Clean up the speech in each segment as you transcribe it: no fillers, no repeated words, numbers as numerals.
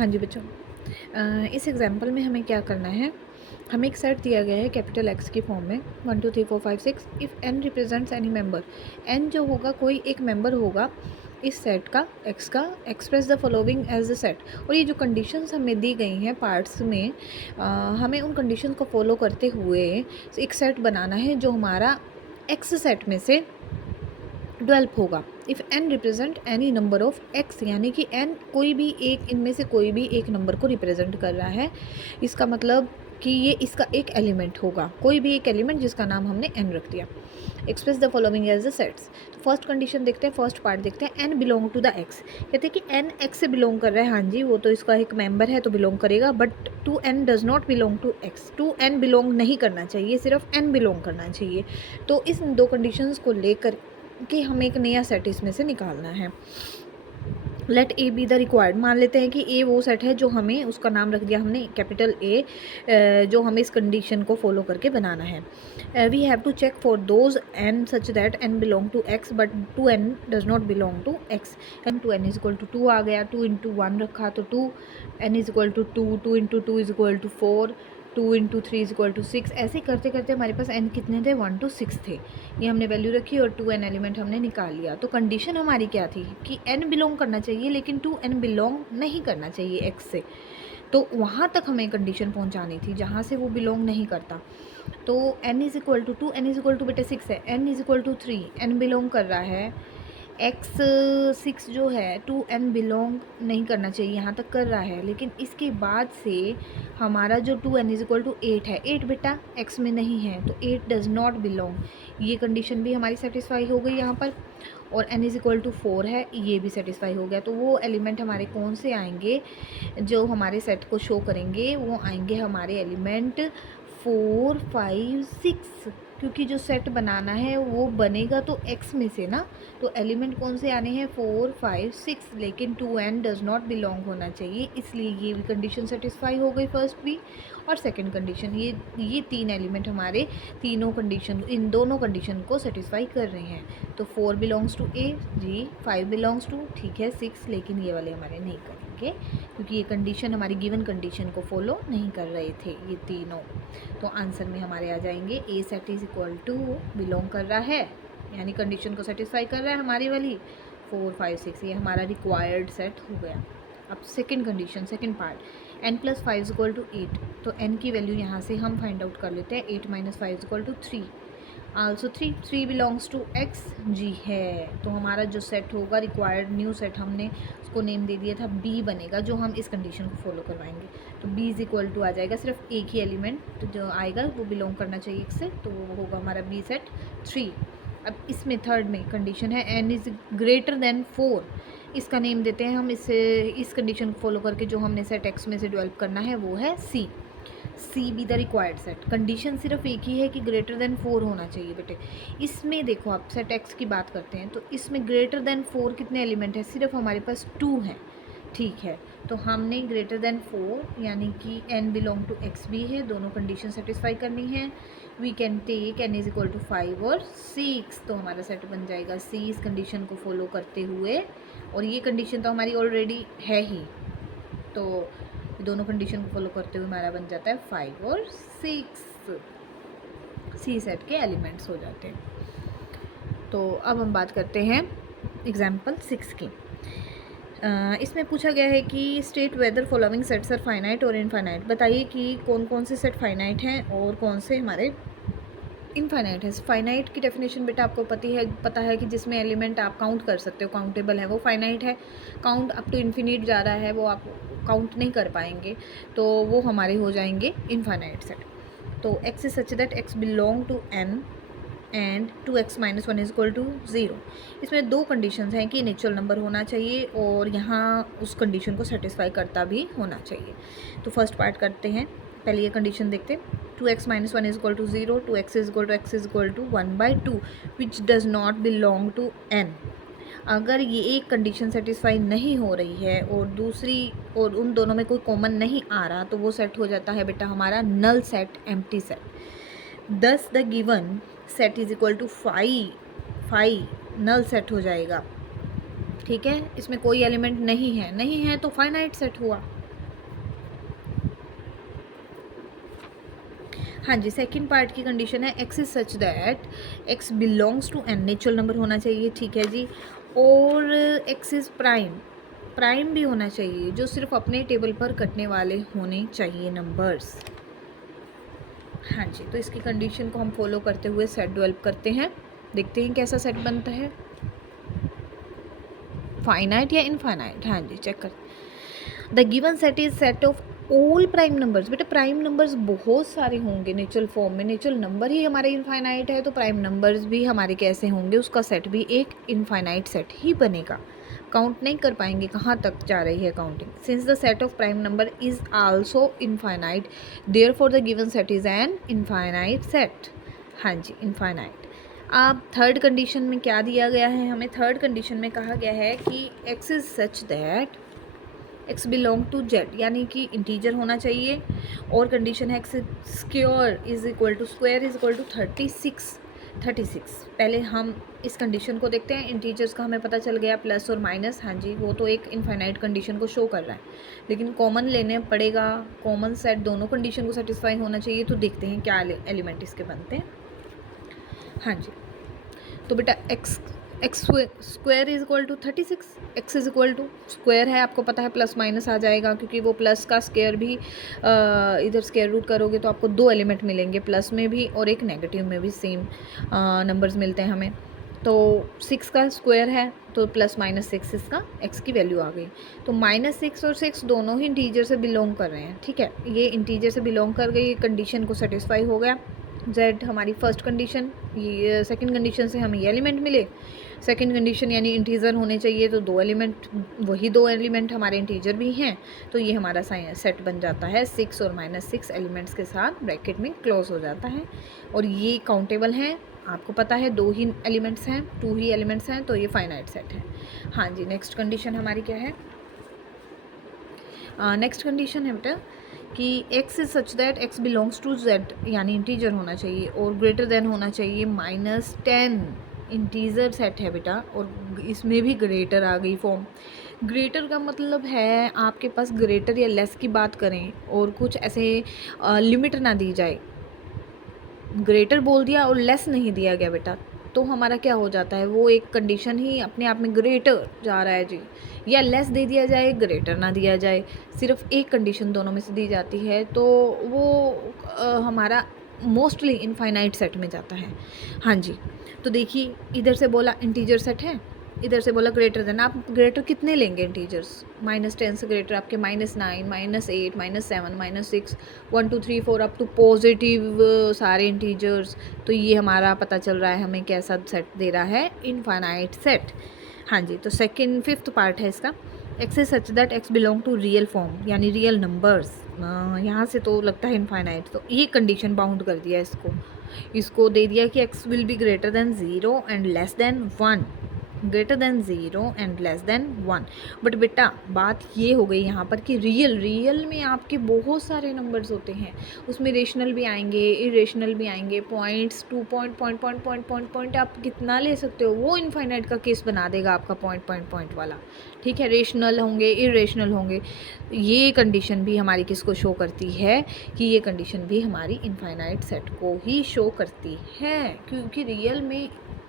हाँ जी बच्चों, इस एग्जाम्पल में हमें क्या करना है। हमें एक सेट दिया गया है कैपिटल एक्स की फॉर्म में 1 2 3 4 5 6। If n represents any member, n जो होगा कोई एक मेंबर होगा इस सेट का एक्स का, express the following as the set. और ये जो कंडीशंस हमें दी गई हैं पार्ट्स में, हमें उन कंडीशंस को फॉलो करते हुए एक सेट बनाना है जो हमारा एक्स सेट में से डेवलप होगा। If n represent any number of X, यानी कि एन कोई भी एक, इनमें से कोई भी एक नंबर को रिप्रेजेंट कर रहा है, इसका मतलब कि ये इसका एक एलिमेंट होगा, कोई भी एक एलिमेंट जिसका नाम हमने एन रख दिया। Express the following as the sets. तो फर्स्ट कंडीशन देखते हैं, फर्स्ट पार्ट देखते हैं, n belong to the X. कहते हैं कि एन एक्स से बिलोंग कर रहा है, हाँ जी वो तो इसका एक मेंबर है तो बिलोंग करेगा, but two n does not belong to X. Two n belong नहीं करना चाहिए, सिर्फ एन बिलोंग करना चाहिए। तो इस दो कंडीशंस को लेकर कि हमें एक नया सेट इसमें से निकालना है। Let A be the required, मान लेते हैं कि ए वो सेट है जो हमें, उसका नाम रख दिया हमने कैपिटल ए, जो हमें इस कंडीशन को फॉलो करके बनाना है। We have to check for those n such that n belong to X but two n does not belong to X. N two n is equal to 2 आ गया, 2 into 1 रखा तो 2, n is equal to 2, 2 into 2 is equal to 4, 2 into 3 is equal to 6। ऐसे करते करते हमारे पास N कितने थे, 1 to 6 थे। ये हमने वैल्यू रखी और 2 एन एलिमेंट हमने निकाल लिया। तो कंडीशन हमारी क्या थी कि एन बिलोंग करना चाहिए लेकिन 2 एन बिलोंग नहीं करना चाहिए एक्स से। तो वहाँ तक हमें कंडीशन पहुँचानी थी जहाँ से वो बिलोंग नहीं करता। तो n is equal to 2, n is equal to बेटे 6 है, n is equal to 3, n belong कर रहा है, एक्स 6 जो है 2 एन बिलोंग नहीं करना चाहिए, यहाँ तक कर रहा है। लेकिन इसके बाद से हमारा जो 2 एन इज इक्वल टू 8 है, 8 बेटा एक्स में नहीं है तो 8 डज नॉट बिलोंग, ये कंडीशन भी हमारी सेटिस्फाई हो गई यहाँ पर। और एन इज इक्वल टू 4 है, ये भी सेटिस्फाई हो गया। तो वो एलिमेंट हमारे कौन से आएंगे जो हमारे सेट को शो करेंगे, वो आएंगे हमारे एलिमेंट 4 5 6, क्योंकि जो सेट बनाना है वो बनेगा तो एक्स में से ना। तो एलिमेंट कौन से आने हैं, 4 5 6, लेकिन 2 एन डज नॉट बिलोंग होना चाहिए, इसलिए ये भी कंडीशन सेटिस्फाई हो गई फर्स्ट भी और सेकंड कंडीशन। ये तीन एलिमेंट हमारे तीनों कंडीशन, इन दोनों कंडीशन को सेटिस्फाई कर रहे हैं। तो 4 बिलोंग्स टू ए जी, 5 बिलोंग्स टू, ठीक है 6, लेकिन ये वाले हमारे नहीं करेंगे क्योंकि ये कंडीशन हमारी गिवन कंडीशन को फॉलो नहीं कर रहे थे ये तीनों। तो आंसर में हमारे आ जाएंगे A set is equal to belong कर रहा है, यानी कंडीशन को सेटिस्फाई कर रहा है हमारी वाली 4 5 6, ये हमारा रिक्वायर्ड सेट हो गया। अब second condition, second part, n plus 5 is equal to 8। तो n की वैल्यू यहाँ से हम फाइंड आउट कर लेते हैं, 8 minus 5 is equal to 3, also 3, 3 belongs to x जी है। तो हमारा जो सेट होगा रिक्वायर्ड न्यू सेट, हमने उसको नेम दे दिया था b बनेगा, जो हम इस कंडीशन को फॉलो करवाएंगे। तो b इज इक्वल टू आ जाएगा, सिर्फ एक ही एलिमेंट जो आएगा वो बिलोंग करना चाहिए x से, तो वो होगा हमारा b सेट 3। अब इसमें थर्ड में कंडीशन है n इज़ ग्रेटर देन 4, इसका नेम देते हैं हम इस कंडीशन को फॉलो करके जो हमने सेट x में से डेवलप करना है वो है c। C be the required set, condition सिर्फ एक ही है कि ग्रेटर देन 4 होना चाहिए बेटे। इसमें देखो आप सेट एक्स की बात करते हैं तो इसमें ग्रेटर देन 4 कितने एलिमेंट है, सिर्फ हमारे पास 2 हैं, ठीक है। तो हमने ग्रेटर देन 4 यानी कि n बिलोंग टू x भी है, दोनों कंडीशन सेटिस्फाई करनी है। We can take n is equal to 5 और 6, तो हमारा सेट बन जाएगा c इस कंडीशन को फॉलो करते हुए। और ये कंडीशन तो हमारी ऑलरेडी है ही, तो दोनों कंडीशन को फॉलो करते हुए हमारा बन जाता है 5 और 6, सी सेट के एलिमेंट्स हो जाते हैं। तो अब हम बात करते हैं एग्जाम्पल 6 की। इसमें पूछा गया है कि state whether following sets are finite और इनफाइनाइट। बताइए कि कौन कौन से सेट फाइनाइट हैं और कौन से हमारे इनफाइनाइट है। फाइनाइट की डेफिनेशन बेटा आपको पता है कि जिसमें एलिमेंट आप काउंट कर सकते हो, काउंटेबल है, वो फाइनाइट है। काउंट अप टू इन्फिनिट जा रहा है वो आप काउंट नहीं कर पाएंगे, तो वो हमारे हो जाएंगे इनफाइनाइट सेट। तो x is such that x belong to n and 2x minus 1 is equal to 0। इसमें दो कंडीशंस हैं कि नेचुरल नंबर होना चाहिए और यहाँ उस कंडीशन को सेटिस्फाई करता भी होना चाहिए। तो फर्स्ट पार्ट करते हैं, पहले ये कंडीशन देखते हैं, 2x minus 1 is equal to 0, 2x is equal to 1/2 which does not belong to n। अगर ये एक कंडीशन सेटिस्फाई नहीं हो रही है और दूसरी और उन दोनों में कोई कॉमन नहीं आ रहा, तो वो सेट हो जाता है बेटा हमारा null set, empty set. Thus the given set is equal to 5 null set हो जाएगा, ठीक है। इसमें कोई एलिमेंट नहीं है तो फाइनाइट सेट हुआ, हाँ जी, सेकंड पार्ट की कंडीशन है X is such that X belongs to n, natural number होना चाहिए, ठीक है जी। और एक्स इज प्राइम, प्राइम भी होना चाहिए, जो सिर्फ अपने टेबल पर कटने वाले होने चाहिए नंबर्स। हाँ जी, तो इसकी कंडीशन को हम फॉलो करते हुए सेट डेवलप करते हैं, देखते हैं कैसा सेट बनता है, फाइनाइट या इनफाइनाइट। हाँ जी, चेक कर। The given set is set of all prime numbers. बेटा प्राइम नंबर्स बहुत सारे होंगे नेचुरल फॉर्म में, नेचुरल नंबर ही हमारे इनफाइनाइट है, तो प्राइम नंबर्स भी हमारे कैसे होंगे, उसका सेट भी एक इनफाइनाइट सेट ही बनेगा। काउंट नहीं कर पाएंगे कहाँ तक जा रही है counting. Since the set of prime number is also infinite, therefore the given set is an infinite set. हाँ जी, इनफाइनाइट। अब थर्ड कंडीशन में क्या दिया गया है हमें, थर्ड कंडीशन में कहा गया है कि X is such that X belong to Z, यानी कि इंटीजर होना चाहिए। और कंडीशन है X square is equal to 36। 36 पहले हम इस कंडीशन को देखते हैं, इंटीजर्स का हमें पता चल गया प्लस और माइनस। हाँ जी, वो तो एक इनफाइनाइट कंडीशन को शो कर रहा है, लेकिन कॉमन लेने पड़ेगा, कॉमन सेट दोनों कंडीशन को सेटिस्फाई होना चाहिए। तो देखते हैं क्या एलिमेंट इसके बनते हैं। हाँ जी, तो बेटा X X square is equal to 36, X is equal to square है, आपको पता है प्लस माइनस आ जाएगा, क्योंकि वो प्लस का स्क्वायर भी इधर स्क्वायर रूट करोगे तो आपको दो एलिमेंट मिलेंगे, प्लस में भी और एक नेगेटिव में भी सेम नंबर्स मिलते हैं हमें। तो 6 का स्क्वायर है तो प्लस माइनस 6 इसका एक्स की वैल्यू आ गई। तो -6 और 6 दोनों ही इंटीजर से बिलोंग कर रहे हैं, ठीक है, ये इंटीजर से बिलोंग कर गई, कंडीशन को सेटिस्फाई हो गया। जेड हमारी फर्स्ट कंडीशन, ये सेकंड कंडीशन से हमें ये एलिमेंट मिले। सेकंड कंडीशन यानी इंटीजर होने चाहिए, तो दो एलिमेंट, वही दो एलिमेंट हमारे इंटीजर भी हैं, तो ये हमारा सेट बन जाता है 6 और -6 एलिमेंट्स के साथ ब्रैकेट में क्लोज हो जाता है। और ये काउंटेबल हैं, आपको पता है दो ही एलिमेंट्स हैं, टू ही एलिमेंट्स हैं, तो ये फाइनाइट सेट है। हाँ जी, नेक्स्ट कंडीशन हमारी क्या है, नेक्स्ट कंडीशन है बेटा कि x is such that x belongs to z, यानी इंटीजर होना चाहिए और ग्रेटर देन होना चाहिए -10। इंटीजर सेट है बेटा, और इसमें भी ग्रेटर आ गई फॉर्म। ग्रेटर का मतलब है आपके पास ग्रेटर या लेस की बात करें और कुछ ऐसे लिमिट ना दी जाए, ग्रेटर बोल दिया और लेस नहीं दिया गया बेटा, तो हमारा क्या हो जाता है, वो एक कंडीशन ही अपने आप में ग्रेटर जा रहा है जी। या लेस दे दिया जाए, ग्रेटर ना दिया जाए, सिर्फ एक कंडीशन दोनों में से दी जाती है, तो वो हमारा मोस्टली इनफाइनाइट सेट में जाता है। हाँ जी, तो देखिए इधर से बोला इंटीजर सेट है, इधर से बोला ग्रेटर देन, आप ग्रेटर कितने लेंगे इंटीजर्स, -10 से ग्रेटर आपके -9, -8, -7, -6, 1 2 3 4 अप टू पॉजिटिव सारे इंटीजर्स। तो ये हमारा पता चल रहा है हमें कैसा सेट दे रहा है, इनफाइनाइट सेट। हाँ जी, तो सेकंड फिफ्थ पार्ट है इसका, X is such that X belong to real form, यानी रियल नंबर्स। यहाँ से तो लगता है इनफाइनाइट, तो ये कंडीशन बाउंड कर दिया इसको दे दिया कि x will be greater than 0 and less than 1, greater than 0 and less than 1। But बेटा बात ये हो गई यहाँ पर कि रियल में आपके बहुत सारे नंबर्स होते हैं, उसमें रेशनल भी आएंगे, इरेशनल भी आएंगे, पॉइंट्स, 2 पॉइंट आप कितना ले सकते हो, वो इनफाइनाइट का केस बना देगा आपका पॉइंट वाला, ठीक है। रेशनल होंगे, इरेशनल होंगे, ये कंडीशन भी हमारी किसको शो करती है कि ये कंडीशन भी हमारी इनफाइनाइट सेट को ही शो करती है, क्योंकि रियल में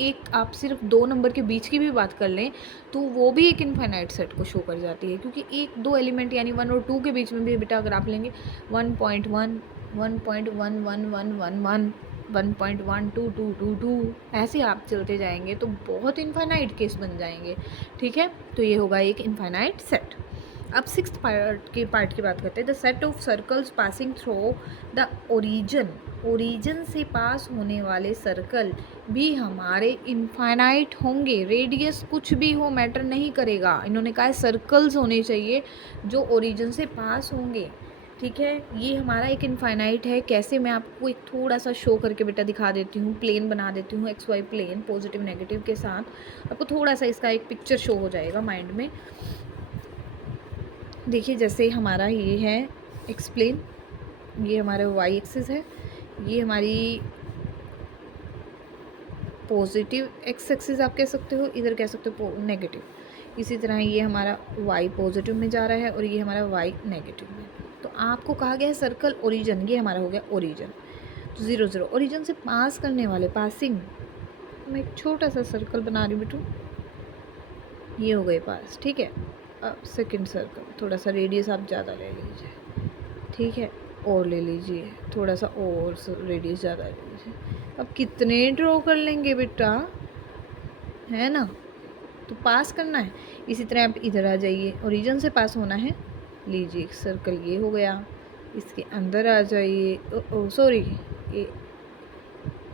एक आप सिर्फ दो नंबर के बीच की भी बात कर लें तो वो भी एक इनफाइनाइट सेट को शो कर जाती है, क्योंकि एक दो एलिमेंट यानी 1 और 2 के बीच में भी बेटा अगर आप लेंगे 1.1, 1.1111, 1.1222, ऐसे आप चलते जाएंगे तो बहुत इनफाइनाइट केस बन जाएंगे, ठीक है। तो ये होगा एक इनफाइनाइट सेट। अब सिक्स्थ पार्ट की बात करते हैं, the set of circles passing through the origin से पास होने वाले सर्कल भी हमारे इनफाइनाइट होंगे, रेडियस कुछ भी हो मैटर नहीं करेगा, इन्होंने कहा है सर्कल्स होने चाहिए जो ओरिजिन से पास होंगे, ठीक है। ये हमारा एक इनफाइनाइट है, कैसे मैं आपको एक थोड़ा सा शो करके बेटा दिखा देती हूँ, प्लेन बना देती हूँ, XY प्लेन पॉजिटिव नेगेटिव के साथ, आपको थोड़ा सा इसका एक पिक्चर शो हो जाएगा माइंड में। देखिए जैसे हमारा ये है एक्सप्लेन, ये हमारा वाई एक्सिस है, ये हमारी पॉजिटिव एक्स एक्सिस आप कह सकते हो, इधर कह सकते हो नेगेटिव। इसी तरह ये हमारा वाई पॉजिटिव में जा रहा है और ये हमारा वाई नेगेटिव में। तो आपको कहा गया है सर्कल ओरिजिन, ये हमारा हो गया ओरिजिन। तो 0 0 ओरिजिन से पास करने वाले पासिंग, मैं एक छोटा सा सर्कल बना रही हूँ बेटू, ये हो गए पास, ठीक है। अब सेकंड सर्कल, थोड़ा सा रेडियस आप ज़्यादा ले लीजिए, ठीक है, और ले लीजिए थोड़ा सा और रेडियस ज़्यादा ले लीजिए। अब कितने ड्रॉ कर लेंगे बेटा, है ना, तो पास करना है। इसी तरह आप इधर आ जाइए, ओरिजिन से पास होना है, लीजिए एक सर्कल ये हो गया, इसके अंदर आ जाइए, ओ सॉरी,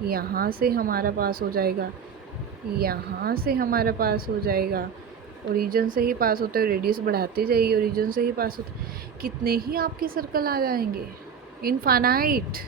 यहाँ से हमारा पास हो जाएगा, यहाँ से हमारा पास हो जाएगा, ओरिजिन से ही पास होता है, रेडियस बढ़ाते जाइए, ओरिजिन से ही पास होता है, कितने ही आपके सर्कल आ जाएंगे, इनफाइनाइट।